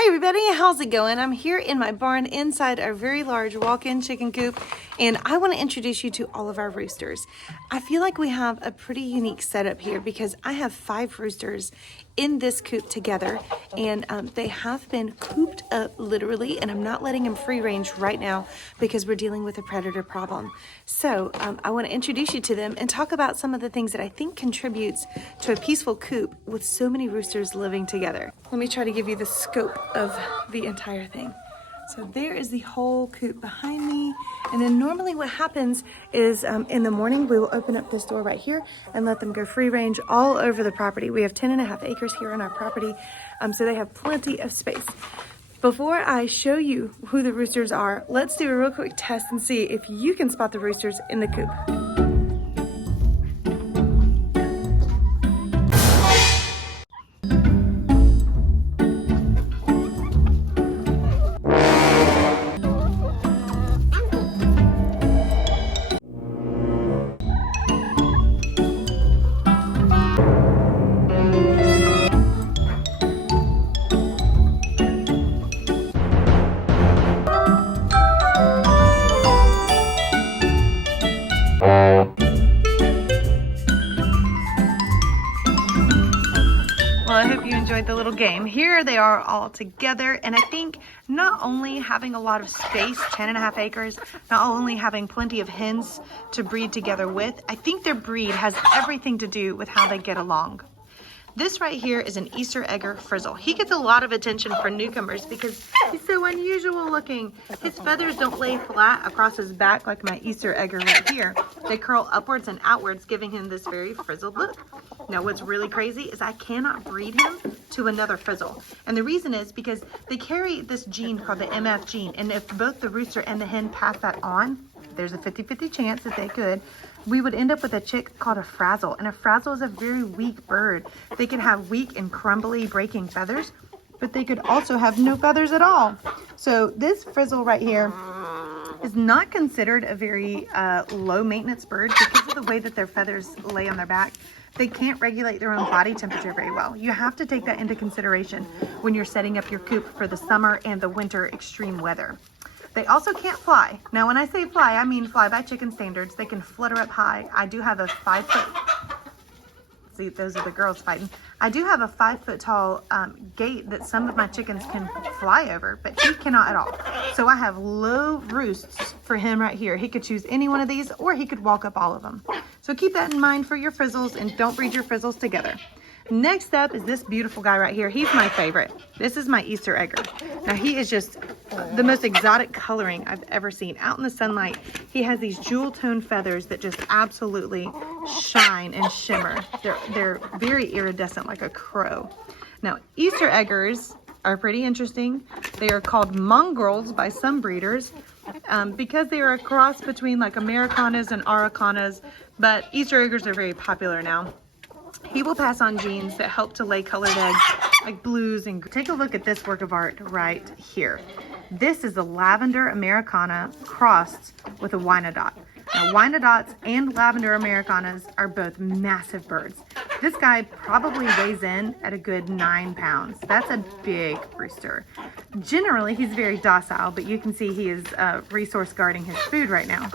Hi everybody, how's it going? I'm here in my barn inside our very large walk-in chicken coop, and I want to introduce you to all of our roosters. I feel like we have a pretty unique setup here because I have 5 roosters in this coop together, and they have been cooped up literally, and I'm not letting them free range right now because we're dealing with a predator problem. So I want to introduce you to them and talk about some of the things that I think contributes to a peaceful coop with so many roosters living together. Let me try to give you the scope of the entire thing. So there is the whole coop behind me. And then normally what happens is in the morning, we will open up this door right here and let them go free range all over the property. We have 10.5 acres here on our property, so they have plenty of space. Before I show you who the roosters are, let's do a real quick test and see if you can spot the roosters in the coop. Well, I hope you enjoyed the little game. Here they are all together, and I think not only having a lot of space, 10.5 acres, not only having plenty of hens to breed together with, I think their breed has everything to do with how they get along. This right here is an Easter egger frizzle. He gets a lot of attention for newcomers because he's so unusual looking. His feathers don't lay flat across his back like my Easter egger right here. They curl upwards and outwards, giving him this very frizzled look. Now what's really crazy is I cannot breed him to another frizzle. And the reason is because they carry this gene called the MF gene. And if both the rooster and the hen pass that on, there's a 50-50 chance that they could, we would end up with a chick called a frazzle. And a frazzle is a very weak bird. They can have weak and crumbly breaking feathers, but they could also have no feathers at all. So this frizzle right here is not considered a very low maintenance bird because of the way that their feathers lay on their back. They can't regulate their own body temperature very well. You have to take that into consideration when you're setting up your coop for the summer and the winter extreme weather. They also can't fly. Now, when I say fly, I mean fly by chicken standards. They can flutter up high. I do have a 5-foot, see, those are the girls fighting. I do have a 5-foot tall gate that some of my chickens can fly over, but he cannot at all. So I have low roosts for him right here. He could choose any one of these, or he could walk up all of them. So keep that in mind for your frizzles, and don't breed your frizzles together. Next up is this beautiful guy right here. He's my favorite. This is my Easter egger. Now he is just the most exotic coloring I've ever seen. Out in the sunlight, he has these jewel tone feathers that just absolutely shine and shimmer. They're very iridescent like a crow. Now Easter eggers are pretty interesting. They are called mongrels by some breeders because they are a cross between like Americanas and Aracanas, but Easter eggers are very popular now. He will pass on genes that help to lay colored eggs like blues and take a look at this work of art right here. This is a lavender Americana crossed with a Wyandotte. Now, Wyandottes and lavender Americanas are both massive birds. This guy probably weighs in at a good 9 pounds. That's a big rooster. Generally, he's very docile, but you can see he is resource guarding his food right now.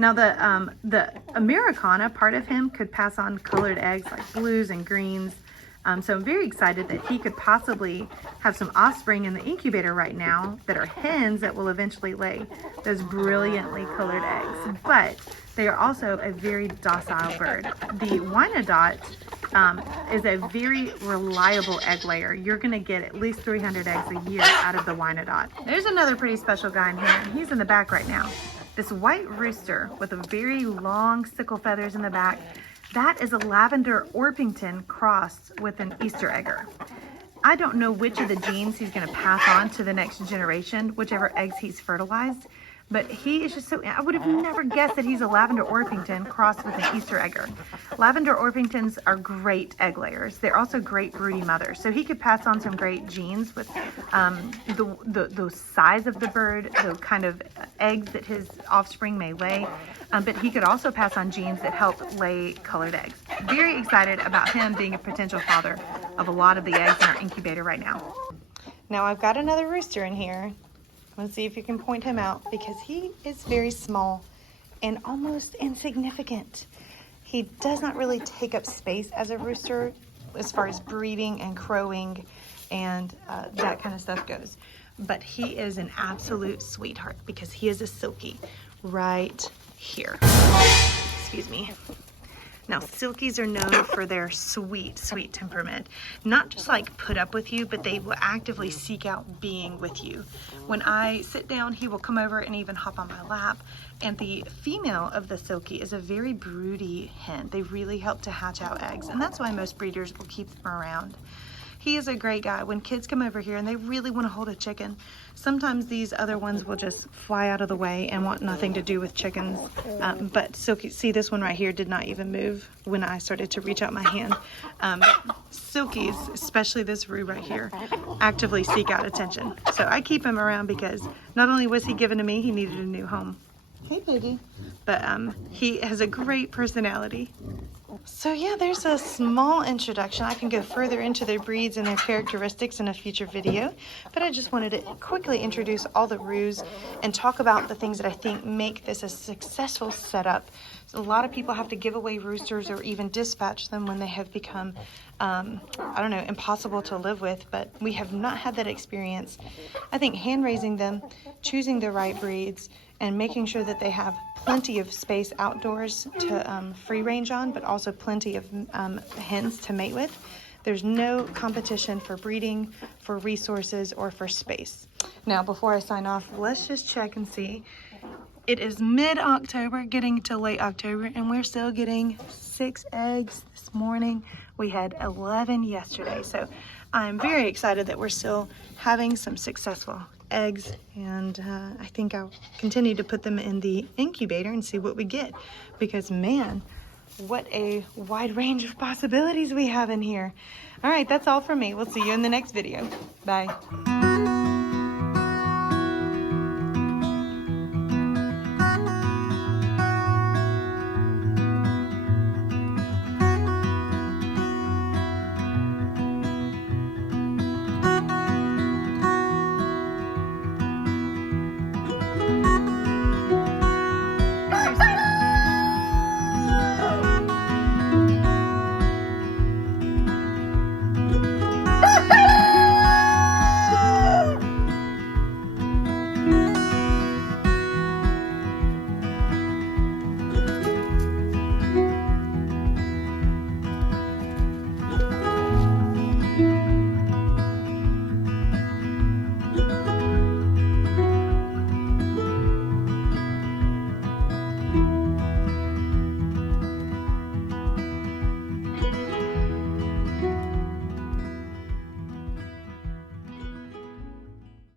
Now the Americana part of him could pass on colored eggs like blues and greens. So I'm very excited that he could possibly have some offspring in the incubator right now that are hens that will eventually lay those brilliantly colored eggs. But they are also a very docile bird. The Wyandotte is a very reliable egg layer. You're gonna get at least 300 eggs a year out of the Wyandotte. There's another pretty special guy in here, and he's in the back right now. This white rooster with a very long sickle feathers in the back, that is a lavender Orpington crossed with an Easter egger. I don't know which of the genes he's gonna pass on to the next generation, whichever eggs he's fertilized, but he is just so, I would have never guessed that he's a lavender Orpington crossed with an Easter egger. Lavender Orpingtons are great egg layers. They're also great broody mothers. So he could pass on some great genes with the size of the bird, the kind of eggs that his offspring may lay. But he could also pass on genes that help lay colored eggs. Very excited about him being a potential father of a lot of the eggs in our incubator right now. Now I've got another rooster in here. Let's see if you can point him out because he is very small and almost insignificant. He does not really take up space as a rooster as far as breeding and crowing and that kind of stuff goes. But he is an absolute sweetheart because he is a silkie right here. Excuse me. Now, silkies are known for their sweet, sweet temperament. Not just like put up with you, but they will actively seek out being with you. When I sit down, he will come over and even hop on my lap. And the female of the silkie is a very broody hen. They really help to hatch out eggs, and that's why most breeders will keep them around. He is a great guy. When kids come over here and they really want to hold a chicken, sometimes these other ones will just fly out of the way and want nothing to do with chickens. But Silky, see, this one right here did not even move when I started to reach out my hand. Silkies, especially this Roo right here, actively seek out attention. So I keep him around because not only was he given to me, he needed a new home. Hey, Piggy. But he has a great personality. So yeah, there's a small introduction. I can go further into their breeds and their characteristics in a future video, but I just wanted to quickly introduce all the Roos and talk about the things that I think make this a successful setup. A lot of people have to give away roosters or even dispatch them when they have become, I don't know, impossible to live with, but we have not had that experience. I think hand raising them, choosing the right breeds, and making sure that they have plenty of space outdoors to free range on, but also plenty of hens to mate with. There's no competition for breeding, for resources, or for space. Now, before I sign off, let's just check and see. It is mid-October, getting to late October, and we're still getting 6 eggs this morning. We had 11 yesterday, so I'm very excited that we're still having some successful eggs, and I think I'll continue to put them in the incubator and see what we get, because man, what a wide range of possibilities we have in here. All right, that's all from me. We'll see you in the next video. Bye.